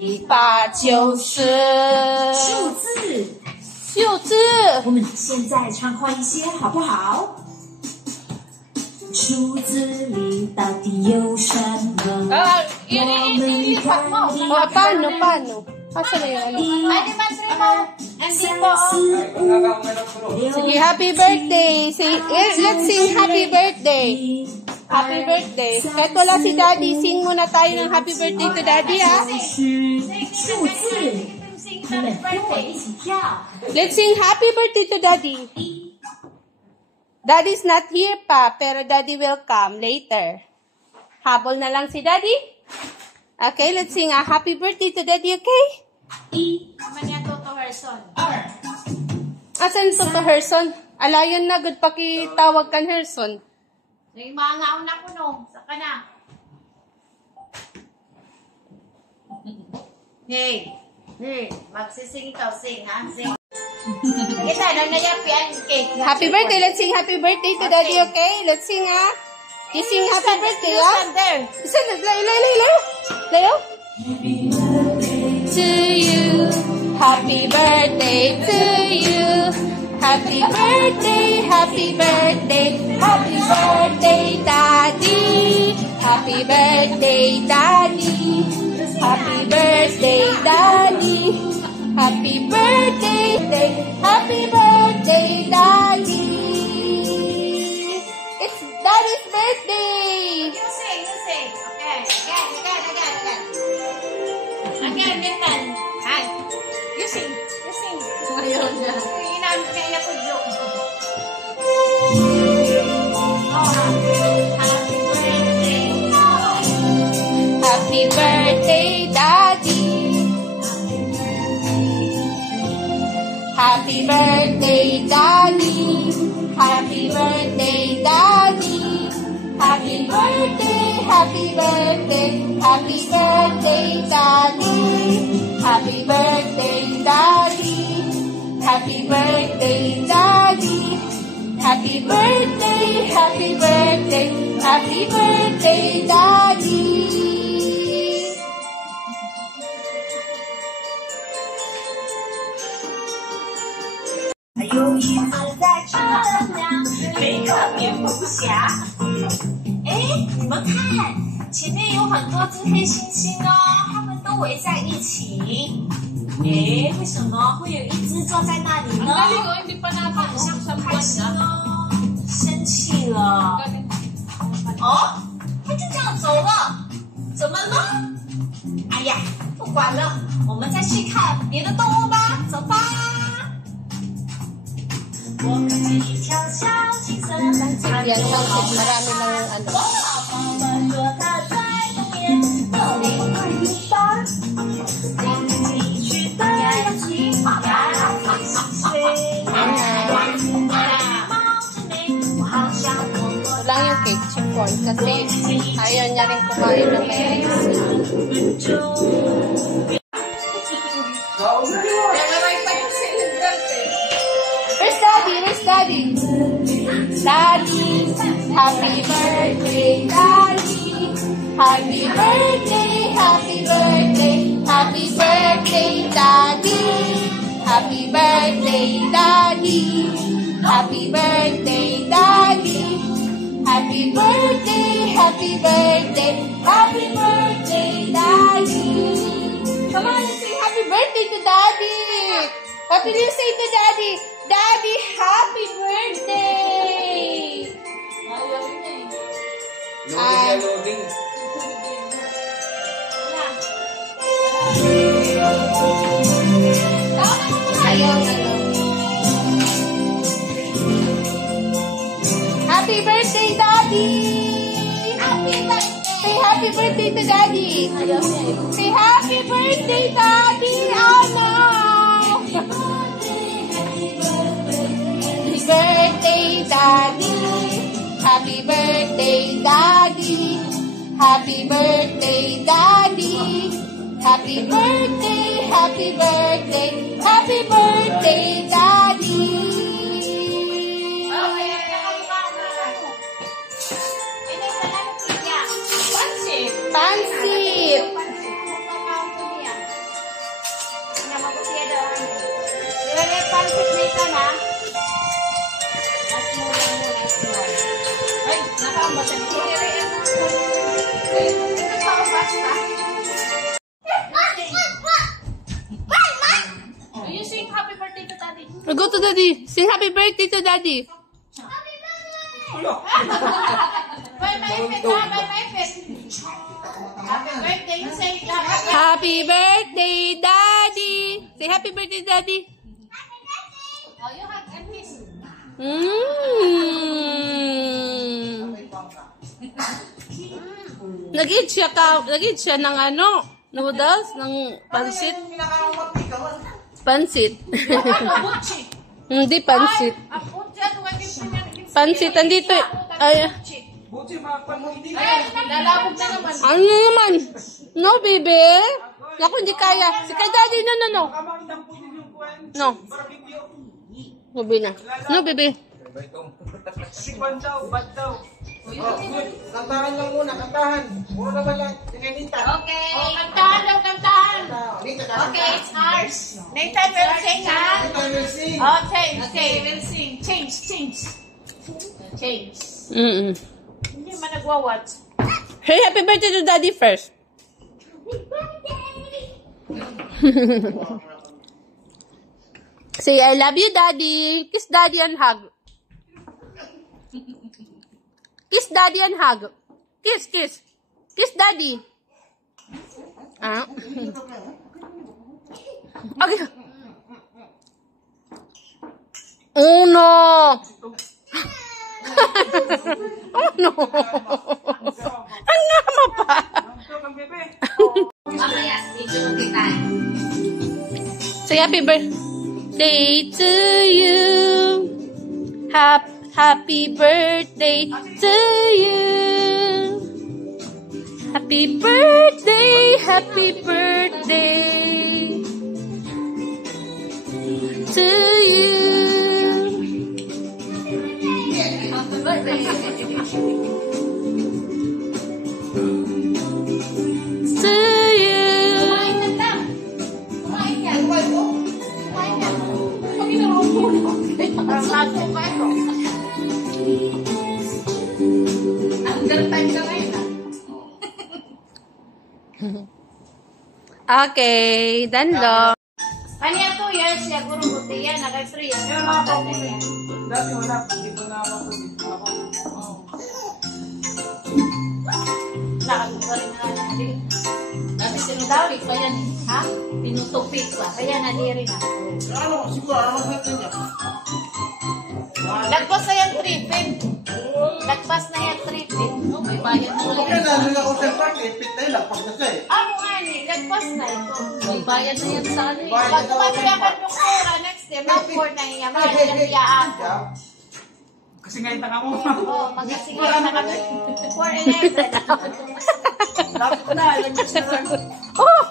8、9、10数字。数字。我们现在畅快一些，好不好？数字里到底有什么？Paano? Asa na yung ano? Sige, happy birthday. Let's sing happy birthday. Happy birthday. Kahit wala si Daddy, sing muna tayo ng happy birthday to Daddy, ha? 数字，你们跟我一起跳。 Let's sing happy birthday to Daddy. Daddy's not here pa, pero Daddy will come later. Habol na lang si Daddy. Okay, let's sing a happy birthday to Daddy, okay? Naman niya Toto Herson. 2 Asan Toto Herson? Alayon na, good pakitawag kan Herson. Yung mga ngaon na kuno. Saka na. Hey. Magsising ikaw, sing ha? Sing. Kita, nanayapian cake. Happy birthday, let's sing happy birthday to Daddy, okay? Let's sing, ha? You sing happy birthday, ha? Isa, layo. To you, happy birthday to you. Happy birthday, happy birthday, happy birthday, Daddy. Happy birthday, Daddy. Happy birthday, Daddy. Happy birthday, happy birthday, Daddy. It's Daddy's birthday. You sing. Okay. Again. Hi. You sing. Ngayon na. Inaan ko kaya ko joke. Happy birthday, Daddy. Happy birthday, Daddy. Happy birthday, Daddy. Happy birthday, happy birthday, happy birthday, Daddy. Happy birthday, Daddy. Happy birthday, Daddy. Happy birthday, happy birthday, happy birthday, Daddy.有一次在车辆，有一个蝙蝠侠。哎，你们看，前面有很多只黑猩猩哦，它们都围在一起。哎，为什么会有一只坐在那里呢？它很像不开心哦，生气了。哦，它就这样走了，怎么了？哎呀，不管了，我们再去看别的动物吧，走吧。 我们一条小金色的长Yan lang, marami lang yung ano. 妈妈说她在冬天那里会发，你去的氧气呀，水冒着美，我好想摸摸 Ito lang yung cake chiffon kasi ayaw niya rin kumain ng may Where's Daddy? Daddy, happy birthday, Daddy. Happy birthday, happy birthday, happy birthday, Daddy. Happy birthday, Daddy. Happy birthday, Daddy. Happy birthday, happy birthday, happy birthday, Daddy. Come on, let's sing happy birthday to Daddy. What will you say to Daddy? Daddy, happy birthday! Loading. Happy birthday, Daddy! Happy birthday! Say happy birthday to Daddy! Say happy birthday, Daddy! Oh no! Happy birthday, Daddy. Happy birthday, Daddy. Happy birthday, Daddy. Happy birthday, happy birthday, happy birthday, Daddy. Pansit. Dali, pansit na ito na. Last mo lang muna. Ay, nakamba siya. Ito pa ang basta. Do you sing happy birthday to Daddy? Go to Daddy. Sing happy birthday to Daddy. Bye, maipit ha. Bye, maipit. Happy birthday. You say Happy birthday, Daddy. Say happy birthday, Daddy. Oh, you hug and kiss. Nag-eat siya ng ano? Noodles? Ng pansit? Pansit. Hindi pansit. Pansit, andito. Ay, Lalabog na naman. ano naman? No, baby. Naku, hindi kaya. Si kay Daddy, no. No. Sabi na. No, baby. Sikwan daw, bad daw. Kantahan lang muna, kantahan. Muna naman lang, Nita. Okay. Oh, kantahan daw, kantahan. Okay, it's ours. Nathan will sing, ha? Nita will sing. Oh, change. Okay, we'll sing. Change. Hindi man nagwa-watch. Hey, happy birthday to Daddy first. Say, I love you, Daddy. Kiss Daddy and hug. Kiss Daddy and hug. Kiss. Kiss Daddy. Ah. Okay. Oh, no. Oh, no. Ang ngama pa. Mamaya, video kita. Say happy birthday to you. Happy birthday to you. Happy birthday to you. To you. Okay, dando. Kanya 2 years, siya guro buti yan. Nagay 3 years. Yung mga bata yan. Dati wala, hindi ko na ako dito. Nakagawa rin na natin. Dati tinutupik pa yan. Ha? Tinutupik pa. Kaya nadiri na. Ano, siguro, ano sa kanya? Lagpas na yan treatment. Lagpas na yan treatment. No, may bayad na Okay yan. na, nila ko sa party, pit na ilang, pag nasa eh. Ano nga ni? Lagpas na ito. May bayad na yan sa ano. Bayad Pag na tumatuyakan yung kura, next day, mag-board na iya. Mahal na niya ako. Kasi ngayon tanga mo. Oo, magkasigil na kami. 411. Dapat na, lagyan na lang. Oh,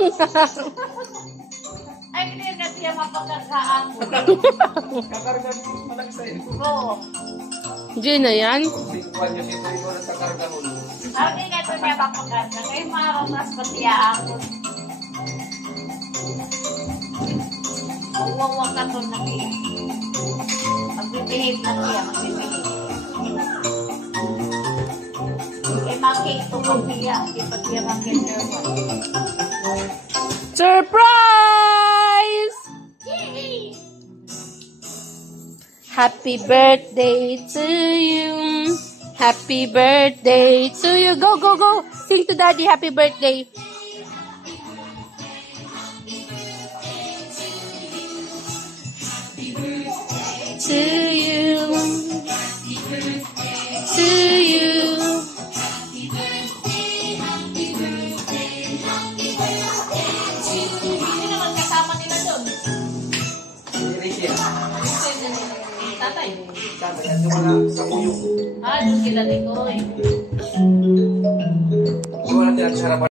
Ay, hindi na siya mapagkakaan mo. Kakarga ko malaki sa iyo. Oo. Diyan na yan. Hindi ko pa niya siguro sa karga mo. Hindi na ito niya mapagkakaan. Kaya maramas pati ako. Wawa ka to na siya. Magbibihave na siya. Magbibihave. Kaya makito ko siya. Hindi pa siya mag-interval. Surprise! Yay! Happy birthday to you. Happy birthday to you. Go. Sing to Daddy happy birthday. To you. To you. Hindi naman kasama nila doon. Ricky, Tatay. sabi yan, yung wala sa uyong. Ah, doon sila ni Koy. Yung wala nila sa harapan.